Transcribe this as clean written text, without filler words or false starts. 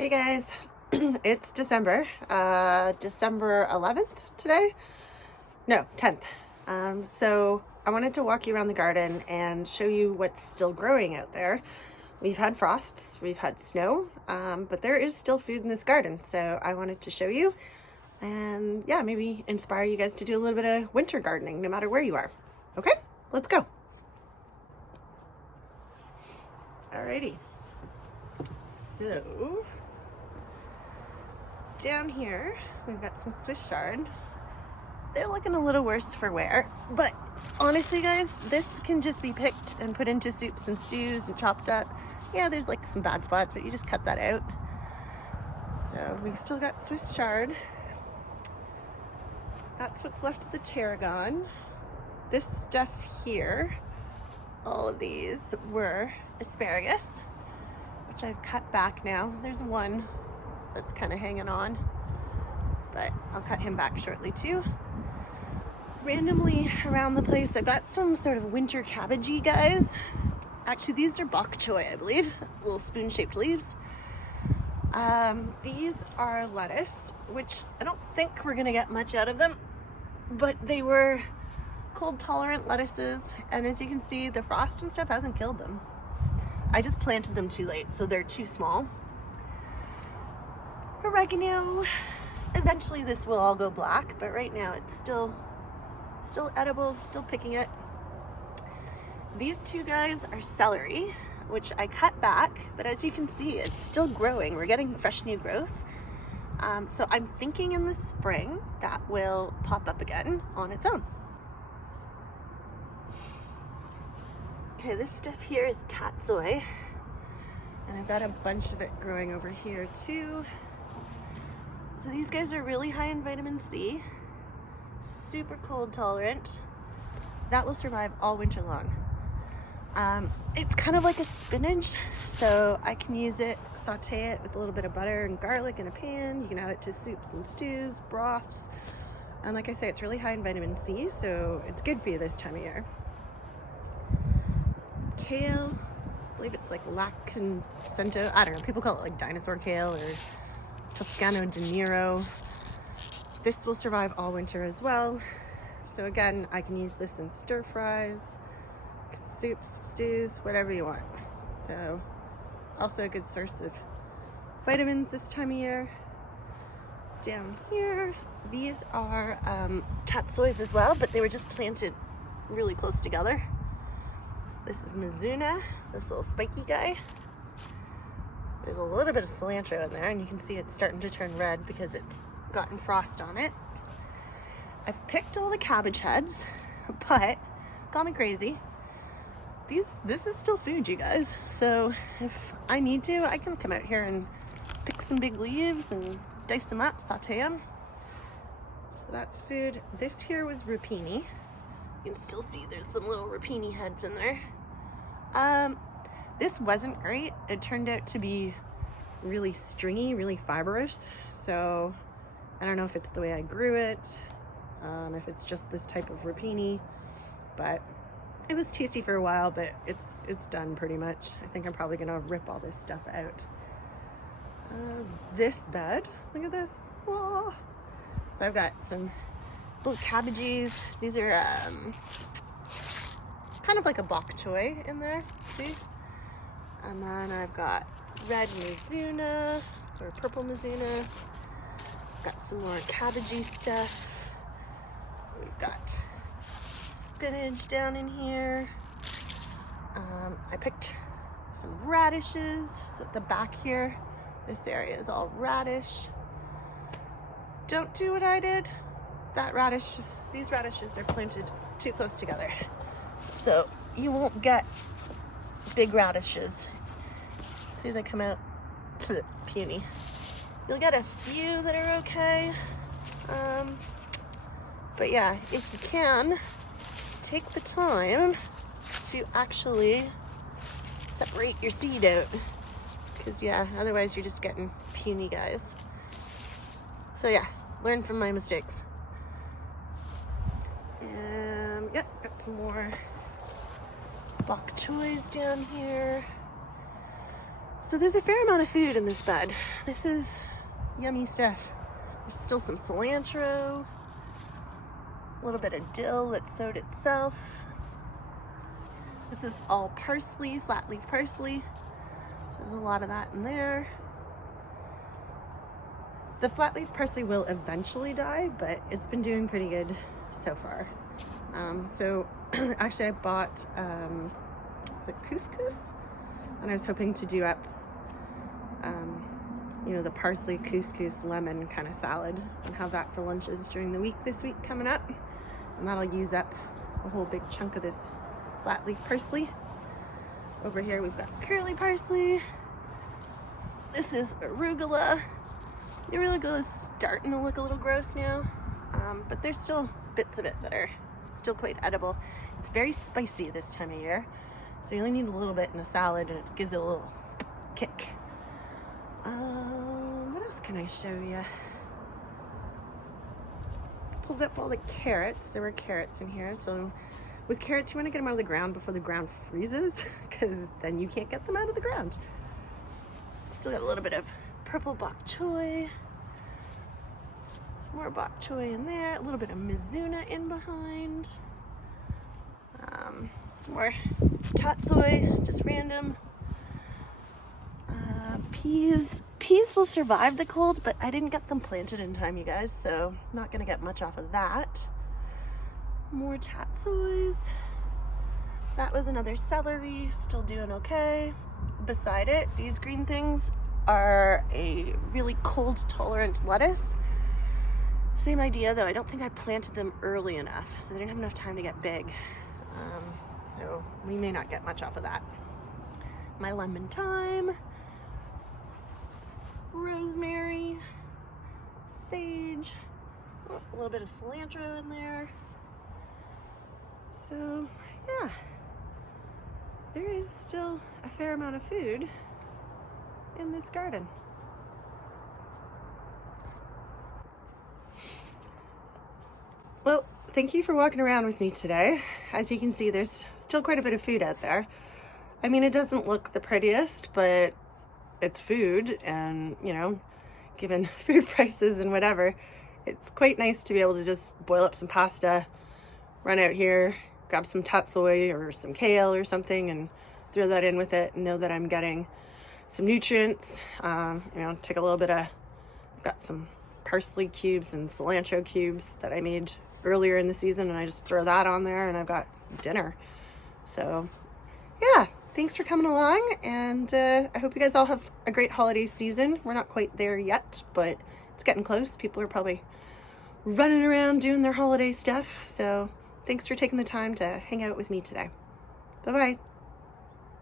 Hey guys, it's December 11th today? No, 10th. So I wanted to walk you around the garden and show you what's still growing out there. We've had frosts, we've had snow, but there is still food in this garden. So I wanted to show you and yeah, maybe inspire you guys to do a little bit of winter gardening no matter where you are. Okay, let's go. Alrighty. So down here, we've got some Swiss chard. They're looking a little worse for wear, but honestly guys, this can just be picked and put into soups and stews and chopped up. Yeah, there's like some bad spots, but you just cut that out. So we've still got Swiss chard. That's what's left of the tarragon. This stuff here, all of these were asparagus, which I've cut back now. There's one that's kind of hanging on, but I'll cut him back shortly too. Randomly around the place, I've got some sort of winter cabbagey guys. Actually, these are bok choy, I believe, little spoon-shaped leaves. These are lettuce, which I don't think we're gonna get much out of them, but they were cold-tolerant lettuces, and as you can see, the frost and stuff hasn't killed them. I just planted them too late, so they're too small. Oregano. Eventually this will all go black, but right now it's still edible, still picking it. These two guys are celery, which I cut back, but as you can see, it's still growing. We're getting fresh new growth. So I'm thinking in the spring that will pop up again on its own. Okay, this stuff here is tatsoi, and I've got a bunch of it growing over here too. So these guys are really high in vitamin C, super cold tolerant. That will survive all winter long. It's kind of like a spinach, so I can use it, saute it with a little bit of butter and garlic in a pan. You can add it to soups and stews, broths. And like I say, it's really high in vitamin C, so it's good for you this time of year. Kale, I believe it's like lacacento, I don't know, people call it like dinosaur kale or Toscano de Nero. This will survive all winter as well. So again, I can use this in stir fries, soups, stews, whatever you want. So also a good source of vitamins this time of year. Down here, these are tatsois as well, but they were just planted really close together. This is Mizuna, this little spiky guy. There's a little bit of cilantro in there, and you can see it's starting to turn red because it's gotten frost on it. I've picked all the cabbage heads, but got me crazy. This is still food, you guys. So if I need to, I can come out here and pick some big leaves and dice them up, saute them. So that's food. This here was rapini. You can still see there's some little rapini heads in there. This wasn't great. It turned out to be really stringy, really fibrous. So I don't know if it's the way I grew it, if it's just this type of rapini, but it was tasty for a while, but it's done pretty much. I think I'm probably gonna rip all this stuff out. This bed, look at this. Oh. So I've got some little cabbages. These are kind of like a bok choy in there, see? And then I've got red Mizuna, or purple Mizuna. Got some more cabbagey stuff. We've got spinach down in here. I picked some radishes. So at the back here, this area is all radish. Don't do what I did. These radishes are planted too close together. So you won't get big radishes. See, they come out puny. You'll get a few that are okay. But yeah, if you can, take the time to actually separate your seed out. Because yeah, otherwise you're just getting puny guys. So yeah, learn from my mistakes. Yep, got some more bok choys down here. So there's a fair amount of food in this bed. This is yummy stuff. There's still some cilantro, a little bit of dill that sowed itself. This is all parsley, flat leaf parsley. So there's a lot of that in there. The flat leaf parsley will eventually die, but it's been doing pretty good so far. So actually I bought, is it couscous? And I was hoping to do up, you know, the parsley, couscous, lemon kind of salad and have that for lunches during the week this week coming up. And that'll use up a whole big chunk of this flat leaf parsley. Over here we've got curly parsley. This is arugula. The arugula is starting to look a little gross now, but there's still bits of it that are still quite edible. It's very spicy this time of year, so you only need a little bit in a salad and it gives it a little kick. What else can I show you? Pulled up all the carrots. There were carrots in here, so with carrots you want to get them out of the ground before the ground freezes, because then you can't get them out of the ground. Still got a little bit of purple bok choy, some more bok choy in there, a little bit of mizuna in behind, some more tatsoi, just random. Peas will survive the cold, but I didn't get them planted in time, you guys, so not gonna get much off of that. More tatsois. That was another celery, still doing okay. Beside it, these green things are a really cold tolerant lettuce. Same idea though, I don't think I planted them early enough, so they didn't have enough time to get big. So we may not get much off of that. My lemon thyme, rosemary, sage, a little bit of cilantro in there. So yeah, there is still a fair amount of food in this garden. Well, thank you for walking around with me today. As you can see, there's still quite a bit of food out there. I mean, it doesn't look the prettiest, but it's food, and you know, given food prices and whatever, it's quite nice to be able to just boil up some pasta, run out here, grab some tatsoi or some kale or something and throw that in with it and know that I'm getting some nutrients. You know, take a little bit of, I've got some parsley cubes and cilantro cubes that I made earlier in the season, and I just throw that on there and I've got dinner. So yeah, thanks for coming along, and I hope you guys all have a great holiday season. We're not quite there yet, but it's getting close. People are probably running around doing their holiday stuff. So thanks for taking the time to hang out with me today. Bye-bye.